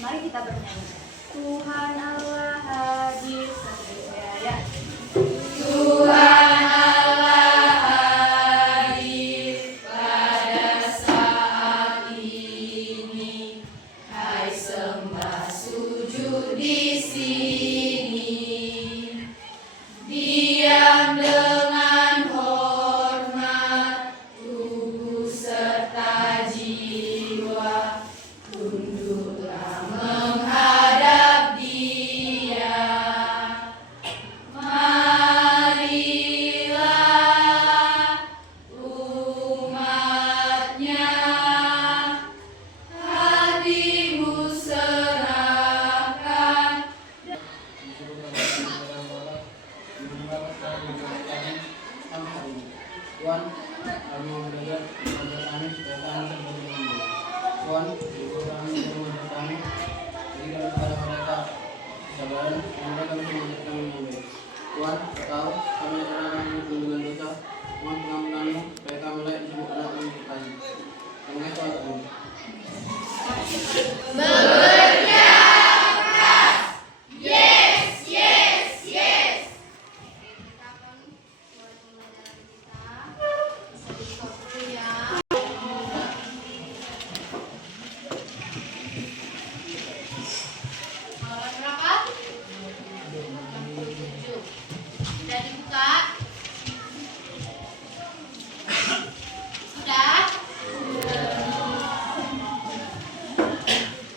Mari kita bernyanyi. Tuhan Allah hadir sejaya. Tuhan Allah hadir pada saat ini. Hai sembah sujud di sini. Diam dengan hormat, tubuh serta jiwa. Tunduklah menghadap Dia. Marilah umatnya, hatimu serahkan. Tuhan, kami belajar mengajar kami supaya kami seperti Tuhan. Tuhan, ibu kami dan mengajar kami, berikan kepada mereka kesabaran yang mereka bisa mengajar kami dengan baik. Tuhan, Kau kami serahkan hidup dengan dosa, mohon pengampunanmu supaya kami layak disebut anak yang dikasihi. Terima kasih Tuhan. Bekerja keras. Yes, yes, yes. Kita akan mulai pembelajaran kita. Bisa di-stop dulu ya. Halaman berapa? 67. Sudah dibuka? Sudah?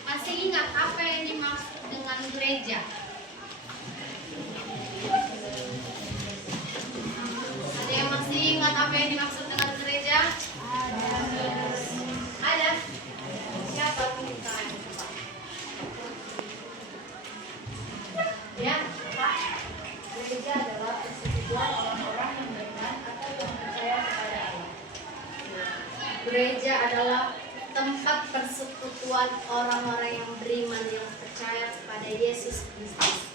Masih ingat apa yang dimaksud dengan gereja? Ada yang masih ingat apa yang dimaksud dengan gereja? Ada? Siapa tunjukkan? Ya, Pak. Gereja adalah persekutuan orang-orang yang beriman atau yang percaya kepada Allah. Gereja adalah tempat persekutuan orang-orang yang beriman yang percaya kepada Yesus Kristus.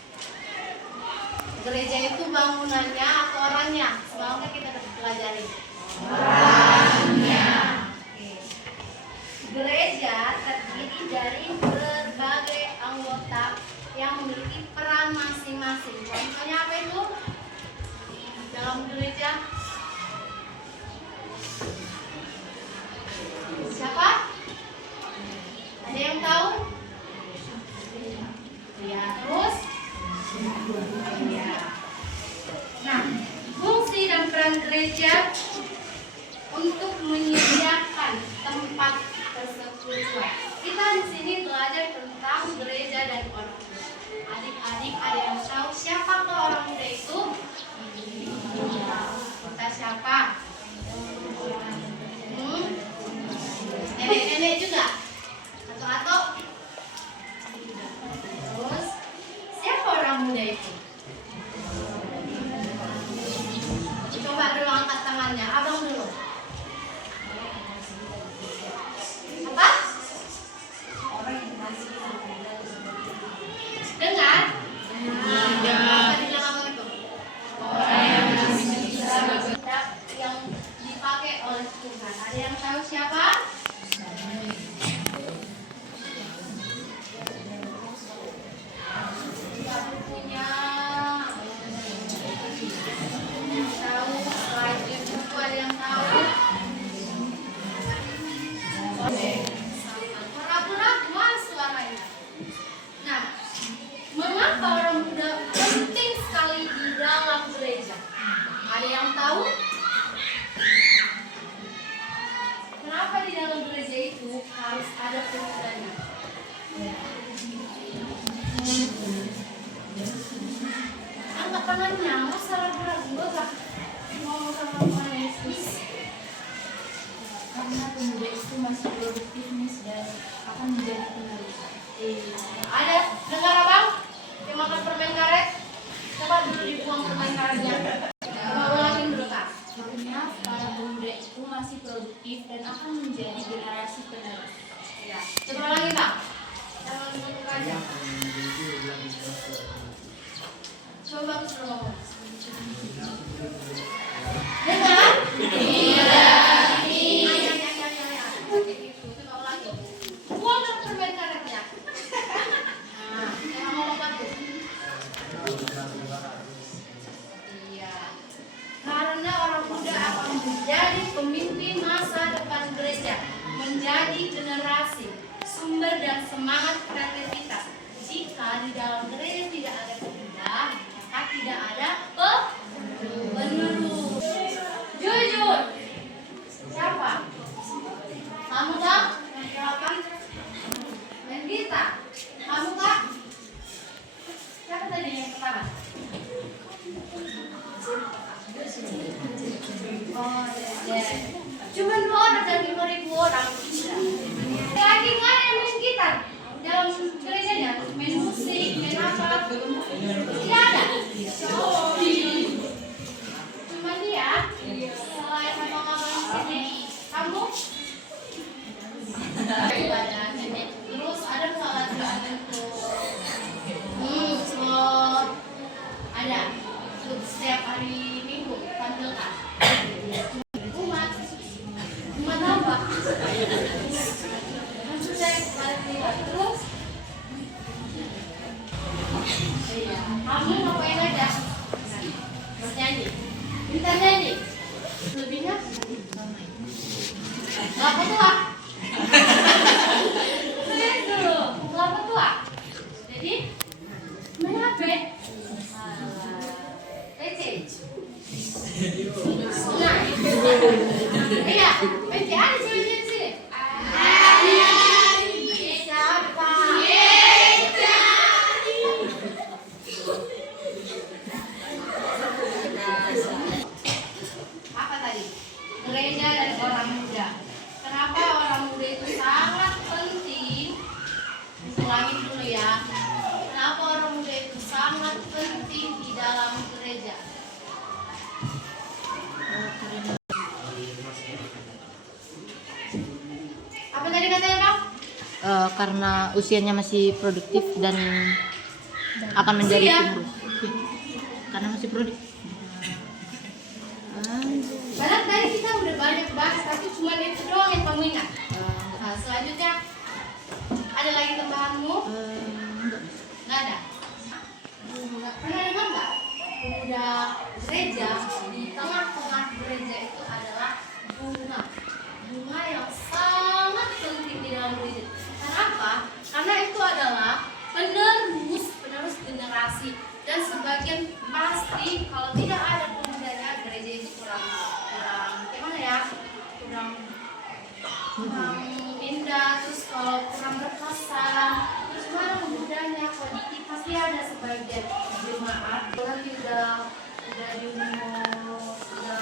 Gereja itu bangunannya atau orangnya? Semoga kita pelajari. Orangnya. Oke. Gereja terdiri dari berbagai anggota yang memiliki peran masing-masing. Contohnya apa itu? Dalam gereja? Siapa? Ada yang tahu? Ya, terus? Ya. Nah, fungsi dan peran gereja untuk menyediakan tempat persekutuan. Kita di sini belajar tentang gereja dan orang muda. Adik-adik, ada yang tahu siapa ke orang muda itu? Kita siapa? Nenek-nenek juga? Atau? Terus, siapa orang muda itu? Coba dulu angkat tangannya, abang dulu. Apa? Dengar? Apa dibilang abang itu? Yang dipakai oleh Tuhan. Ada yang tahu siapa? Bukunya tahu, slide di buku ada yang tahu? Pura-pura keluar suaranya. Nah, mengapa orang muda penting sekali di dalam gereja? Ada yang tahu? Kenapa di dalam gereja itu harus ada pemudanya? Angkat tangannya, masa ragu-ragu gak mau sama Tuhan Yesus? Karena pemuda itu masih produktif dan akan menjadi penerus. Ada dengar abang? Yang makan permen karet? Coba dulu dibuang permen karetnya. Coba ulangin dulu kak. Karena para pemuda itu masih produktif dan akan menjadi generasi penerus. Ya. Coba ulangin kak. Jangan dulu aja. Coba aku suruh ngomong. Dengar? Iya. menjadi pemimpin masa depan gereja, menjadi generasi sumber dan semangat kreativitas. Jika di dalam gereja tidak ada pemuda, maka tidak ada penerus. Jujur. Siapa? Kamu Kak? Yang ke-8? Mendita. Kamu Kak? Siapa tadi yang pertama? Oh, ya. Cuma 2 orang dari 5.000 orang. Lagi nggak ada yang main gitar dalam gerejanya, main musik, main apa? Tidak ada. Cuma dia. Selain abang-abang sini, kamu? Ada nenek. Terus ada salat untuk slot. Ada. Untuk setiap hari Minggu tampilkan. Umat apa? Maksud saya lihat terus. Kamu ngapain aja? Mas nyanyi. Kita nyanyi. Lebihnya? Kelapa tua. Lihat dulu. Kelapa tua. Jadi main HP. Receh. Nah, iya, masih ada ceweknya di sini. Siapa? Apa tadi? Gereja dan orang muda. Kenapa orang muda itu sangat penting? Ulangin dulu ya. Kenapa orang muda itu sangat penting di dalam gereja? Apa tadi katanya Pak? Karena usianya masih produktif dan akan menjadi Usia? penerus. Karena masih produktif. Padahal tadi kita udah banyak bahas, tapi cuma itu doang yang kamu ingat. Nah, selanjutnya ada lagi tambahanmu? Nggak ada. Nggak pernah dengar nggak? Pemuda gereja, di tengah-tengah gereja itu adalah bunga. Bunga yang sangat penting di dalam gereja. Kenapa? Karena itu adalah penerus generasi. Dan sebagian pasti kalau tidak ada pemudanya, gereja itu kurang gimana ya? Kurang indah, terus kalau kurang berkesan, terus mana pemudanya? Kalau dikit pasti ada sebagian jemaat nanti udah di umur udah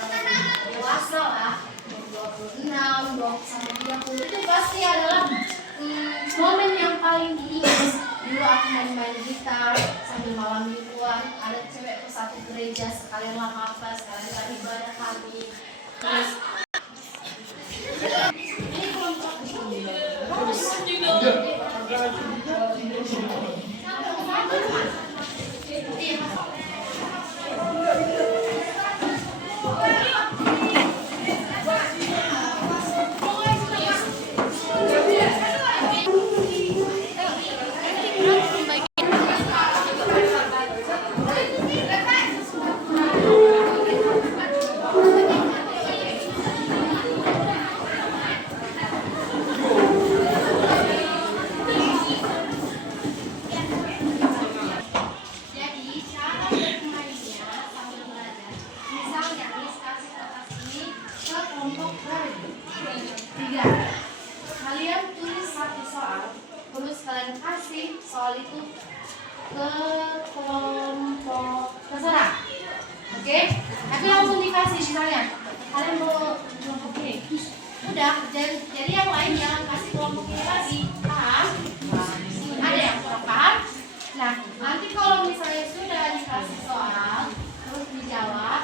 dewasa lah, 26, 30 itu pasti adalah momen yang paling diingat. Dulu aku main gitar sambil malam mingguan, ada cewek tuh satu gereja sekalian lama apa, sekalian ibadah kami. Terus ini kelompok soal itu ke kelompok terserah, oke? Tapi langsung dikasih misalnya kalian mau kelompok ini, udah jadi yang lain jangan kasih kelompok ini lagi, paham? Ada yang kurang paham? Nah nanti kalau misalnya sudah dikasih soal terus dijawab,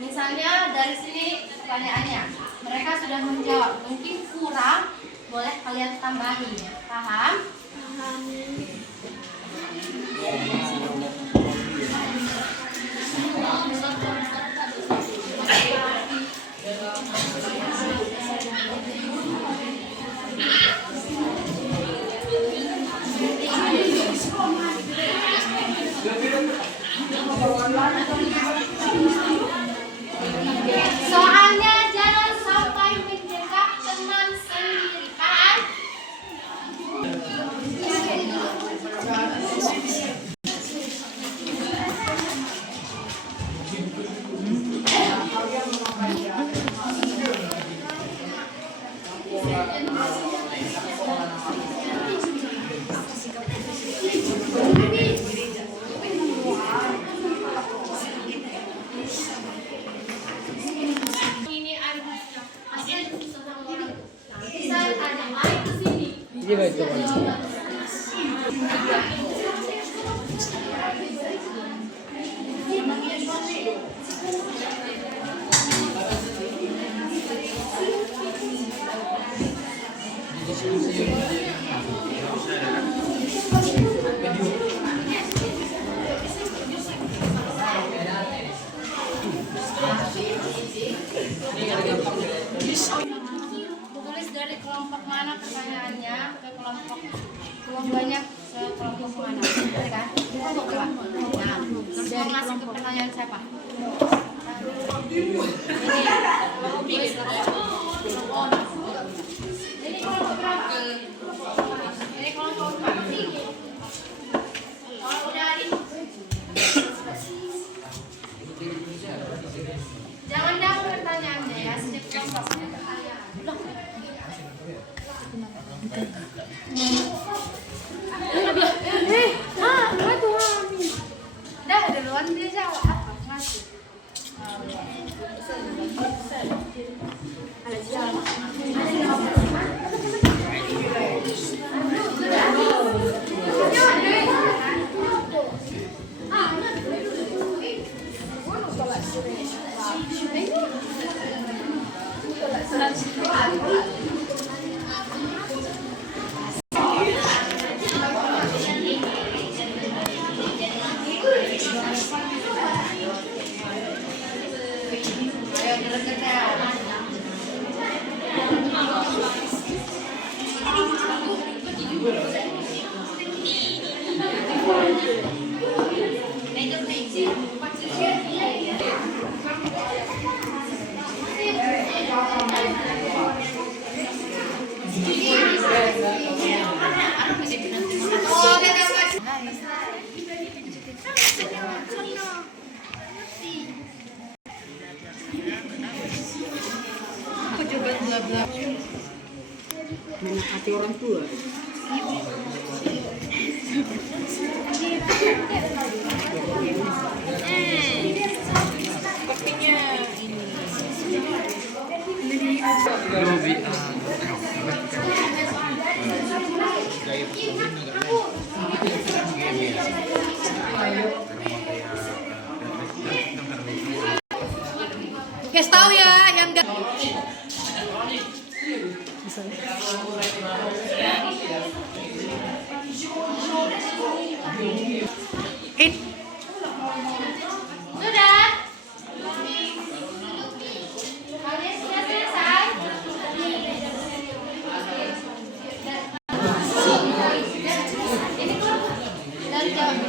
misalnya dari sini pertanyaannya mereka sudah menjawab, mungkin kurang, boleh kalian tambahin, paham? juga itu. Tulis dari kelompok mana pertanyaannya ke kelompok uang banyak ke kelompok mana, ya kan? Kelompok apa? Nah, terus mau ngasih ke pertanyaan siapa? Ini kelompok berapa? Ini kelompok berapa? Oh, udah ini. Jangan dahulu pertanyaannya ya, setiap kelompok punya pertanyaan. Loh. Dah duluan dia jawab apa? Ngasih. Menasihati orang tua. Guys tahu ya yang enggak Sudah? Kalian sudah selesai? Ini kelompok dari jawab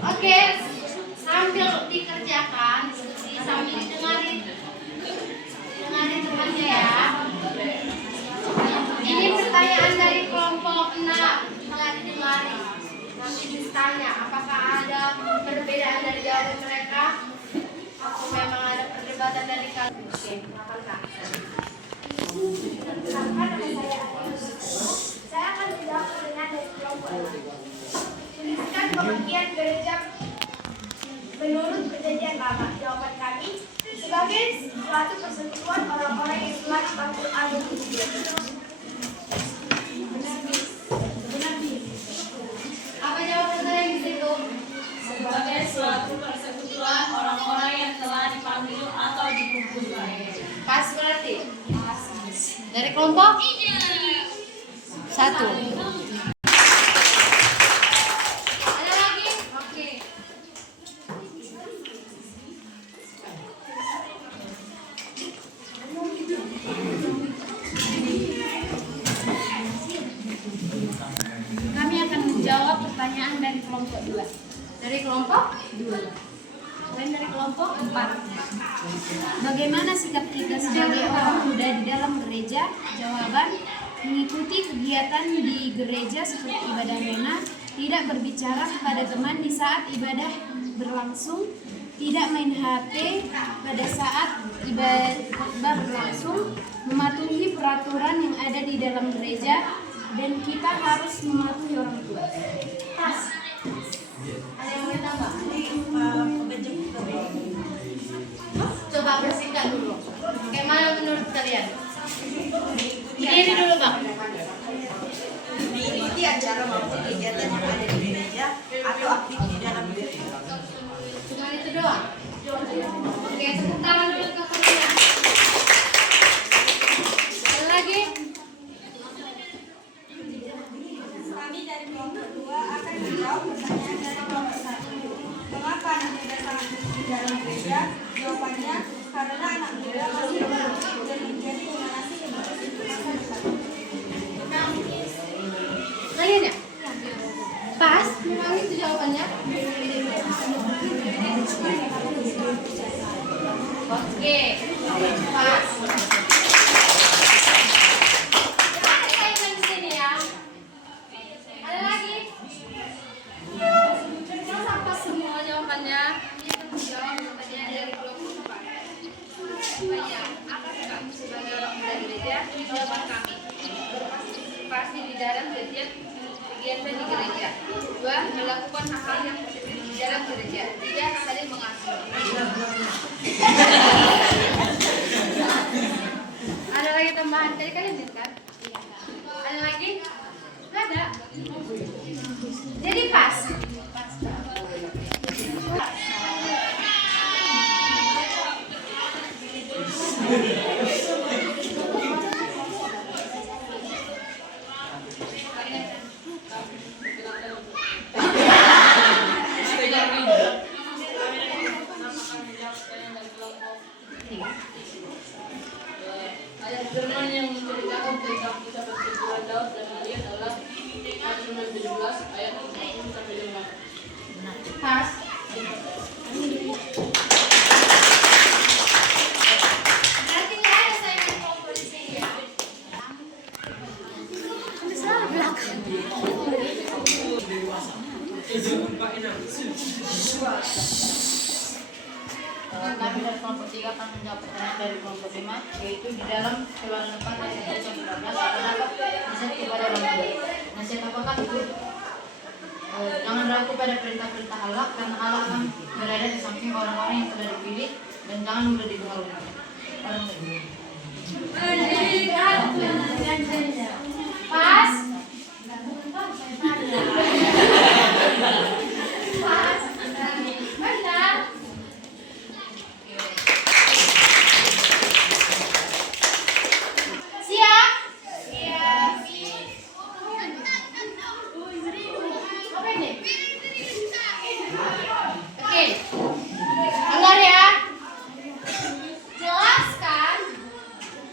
Oke, sambil dikerjakan, sambil dengerin temannya ya. Ini pertanyaan dari kelompok 6, sangat didengarin. Nanti ditanya apakah ada perbedaan dari jawaban mereka atau memang ada perdebatan dari kalian. Oke, silakan Kak. Saya akan menjawab pertanyaan dari kelompok 6. Tuliskan pengertian gereja menurut perjanjian lama. Jawaban kami sebagai suatu persekutuan orang-orang yang telah dipanggil Allah. Apa jawaban kalian di situ? sebagai suatu persekutuan orang-orang yang telah dipanggil atau dikumpulkan. Pas berarti? Dari kelompok? 1. Ada lagi? Oke. Kami akan menjawab pertanyaan dari kelompok 2. Dari kelompok? Kalian dari kelompok 4. Bagaimana sikap kita sebagai orang muda di dalam gereja? Jawaban, mengikuti kegiatan di gereja seperti ibadah rena, tidak berbicara kepada teman di saat ibadah berlangsung, tidak main HP pada saat ibadah berlangsung, mematuhi peraturan yang ada di dalam gereja, dan kita harus mematuhi orang tua. Ada yang mau tambah? acara maupun kegiatan yang ada di gereja atau aktif di dalam gereja. Cuma itu doang. Oke, tepuk tangan dulu ke kalian. Sekali lagi. Kami dari kelompok 2 akan menjawab pertanyaan dari kelompok 1. Mengapa anak muda sangat aktif di dalam gereja? Jawabannya, karena anak muda masih bertumbuh dan menjadi generasi yang bagus untuk masa depan. Kalian ya? Pas, memang itu jawabannya. Oke, pas. Ada yang di sini ya? Ada lagi? Masa pas semua jawabannya? Jawab pertanyaan dari kelompok 4. Supaya apa kamu sebagai orang muda gereja? Jawaban kami. Berpartisipasi di dalam kegiatan di gereja. 2. Melakukan hal-hal yang positif di dalam gereja. 3. Saling mengasihi. Ada lagi tambahan? Tadi kalian lihat kan? Ada lagi? Nggak ada. Jadi pas. Ayat firman yang menceritakan tentang kisah persetujuan Daud dan Maria adalah Mazmur 17 ayat 40 sampai 5. Pas. Berarti nggak ada saingan kelompok di sini ya? Kami dari kelompok 3 akan menjawab pertanyaan dari kelompok 5, yaitu di dalam Keluaran 4 ayat 1 sampai 12 terdapat nasihat kepada orang muda. Nasihat apakah itu? Jangan ragu pada perintah-perintah Allah, karena Allah akan berada di samping orang-orang yang telah dipilih, dan jangan mudah dipengaruhi. Pas. Pas. Benar. Siap? Siap. Apa ini? Oke. Dengar ya. Jelaskan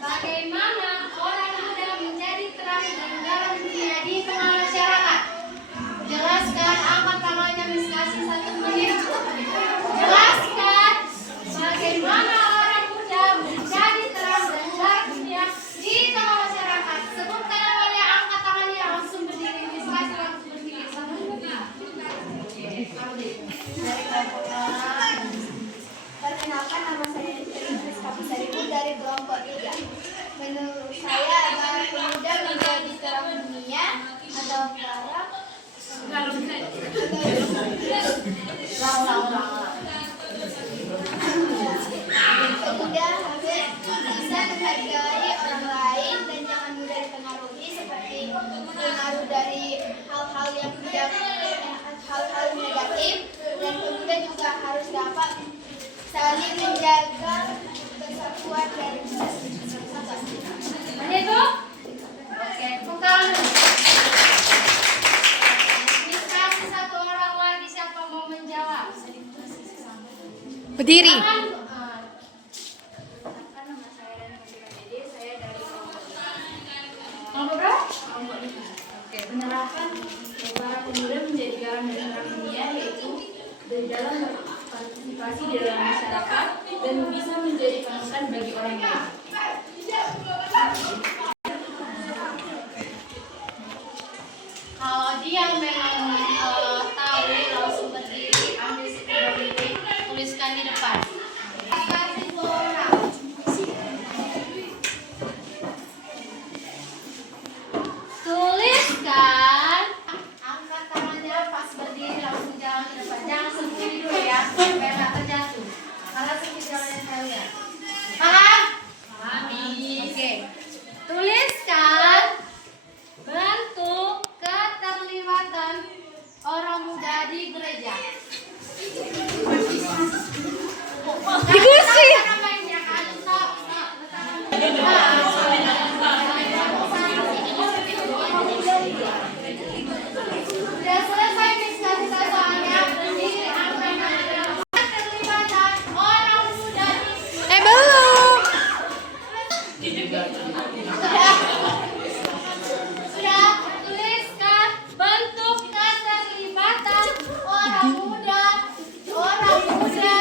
bagaimana orang muda menjadi terang dan garam dunia di tengah masyarakat. Jelaskan, angkat tangannya Miss kasih 1 menit. Jelaskan bagaimana orang muda menjadi terang dan garam dunia di tengah masyarakat. Sebutkan namanya, angkat tangannya, langsung berdiri. Miss kasih langsung berdiri. 1 menit. Dari kelompok orang. Perkenalkan, nama saya Prinses Kapisaribu dari kelompok 3. Menurut saya, agar pemuda menjadi terang dunia atau terang pemuda harus bisa menghargai orang lain dan jangan mudah dipengaruhi seperti pengaruh dari hal-hal yang tidak hal-hal negatif, dan pemuda juga harus dapat saling menjaga persatuan dan Mana itu? Oke, tepuk tangan dulu. Miss kasih 1 orang lagi, siapa mau menjawab? Berdiri. nama saya dan Dede, saya dari kelompok Kelompok berapa? Oke, menerapkan para pemuda menjadi garam dan terang dunia, yaitu dari dalam berpartisipasi di dalam masyarakat dan bisa menjadi panutan bagi orang lain. Kalau dia memang tahu, langsung berdiri, ambil berdiri, tuliskan di depan. Kasih 2 orang. Tuliskan. Angkat tangannya pas berdiri, langsung jalan ke depan. Jangan sembunyi dulu ya, supaya nggak terjatuh. Karena sempit jalannya kalian. Paham? Oke. Tuliskan bentuk keterlibatan gereja. Dikusi. Sudah selesai diskusi soalnya. Keterlibatan orang muda. Belum. Sudah tuliskan bentuk keterlibatan orang muda. Orang muda.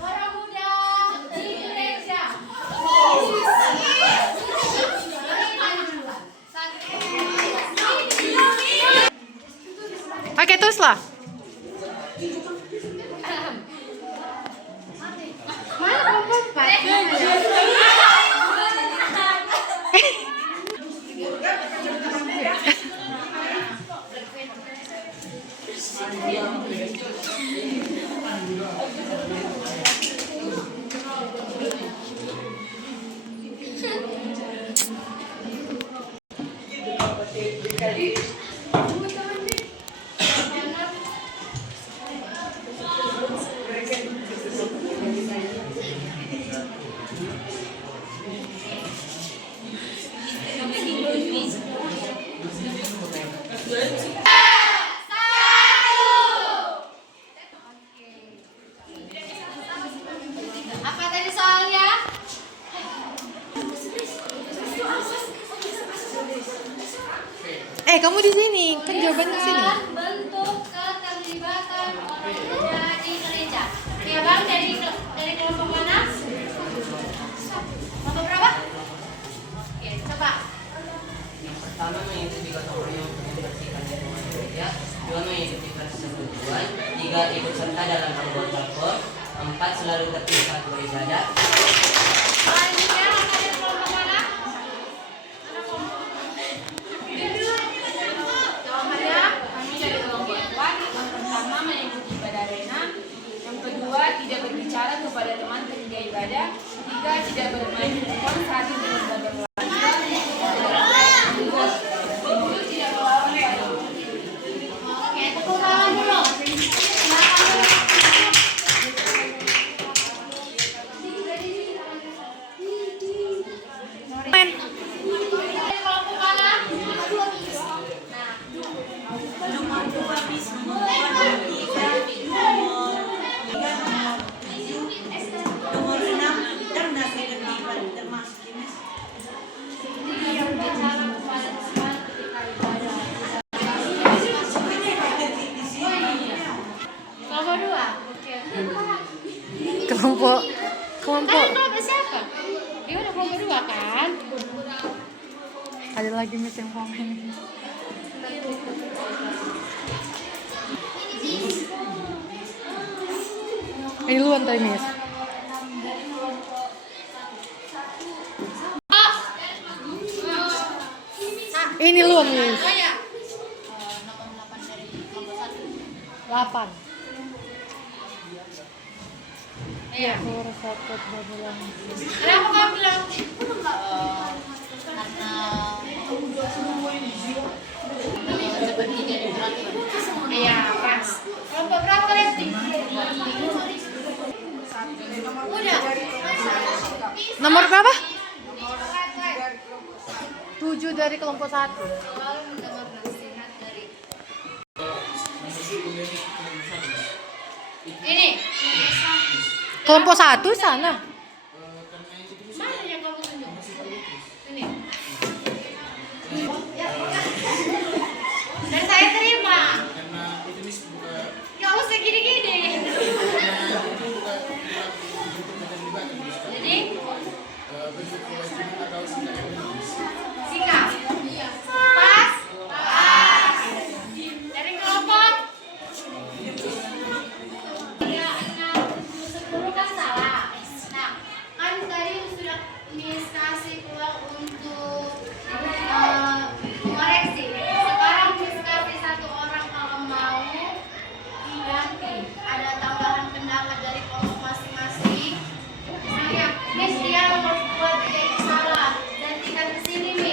Orang muda di gereja. Oke, teruslah. Apa tadi soalnya? Kamu di sini. Kan jawabannya di sini. Tuliskan bentuk keterlibatan orang muda di gereja. Ya bang, dari kelompok mana? Kelompok berapa? Oke, coba. Yang pertama mengikuti gotong royong untuk membersihkan lingkungan gereja, 2 mengikuti persekutuan, 3 ikut serta dalam anggota KOR, 4 selalu tertib saat beribadah. Selanjutnya apa dari kelompok mana? Jawabannya kami dari kelompok 4. Yang pertama mengikuti ibadah arena. Yang kedua tidak berbicara kepada teman ketika ibadah. 3 tidak bermain handphone saat beribadah. Oke, tepuk tangan dulu. Men. Dari kelompok mana? Kelompok 2. Oke. Kelompok. Kelompok siapa? Gimana kelompok 2 kan? Ada lagi miss yang komen. Ini luan tadi miss. Ini luan miss. Oh ya. Nomor 8 dari kelompok 1. 8. Iya. Kenapa Kenapa kamu bilang? Karena sepertiga diberarti. Iya, pas. Kelompok berapa Lesti? Udah. Nomor berapa? 7 dari kelompok 1. Selalu mendengar nasihat dari ini. Kelompok 1 sana. Mana yang kamu tunjuk? Ini. Dan saya terima. Gak usah gini-gini. Jadi sikap. Pas. Pas. Dari kelompok 3, 6, 7, 10 kan salah. Nah, kan tadi sudah Miss kasih peluang untuk mengoreksi. Sekarang Miss kasih 1 orang kalau mau diganti. Ada tambahan pendapat dari kelompok masing-masing. Misalnya, Miss dia nomor buat jadi salah. Gantikan ke sini, Miss.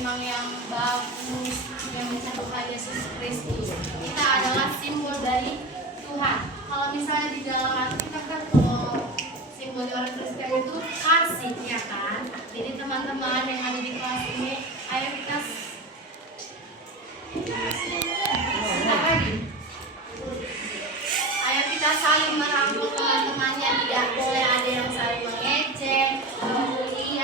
memang yang bagus, yang bisa Tuhan Yesus Kristus. Kita adalah simbol dari Tuhan. Kalau misalnya di dalam hati kita kan kalau simbol orang Kristen itu kasih, ya kan? Jadi teman-teman yang ada di kelas ini, ayo kita ayo kita saling merangkul teman-temannya, tidak boleh ada yang saling mengejek, membuli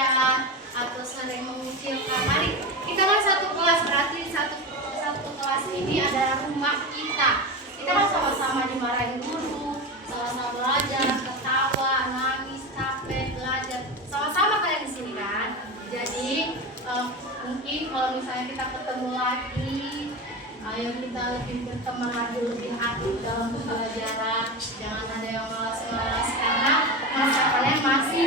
atau sering mengucilkan. Mari kita kan satu kelas, berarti satu kelas ini adalah rumah kita. Kita kan sama-sama dimarahin guru, sama-sama belajar, ketawa, nangis, capek, belajar, sama-sama kalian di sini kan. Jadi mungkin kalau misalnya kita ketemu lagi, ayo kita lebih berteman lagi, lebih aktif dalam pembelajaran. Jangan ada yang malas-malas karena masa kalian masih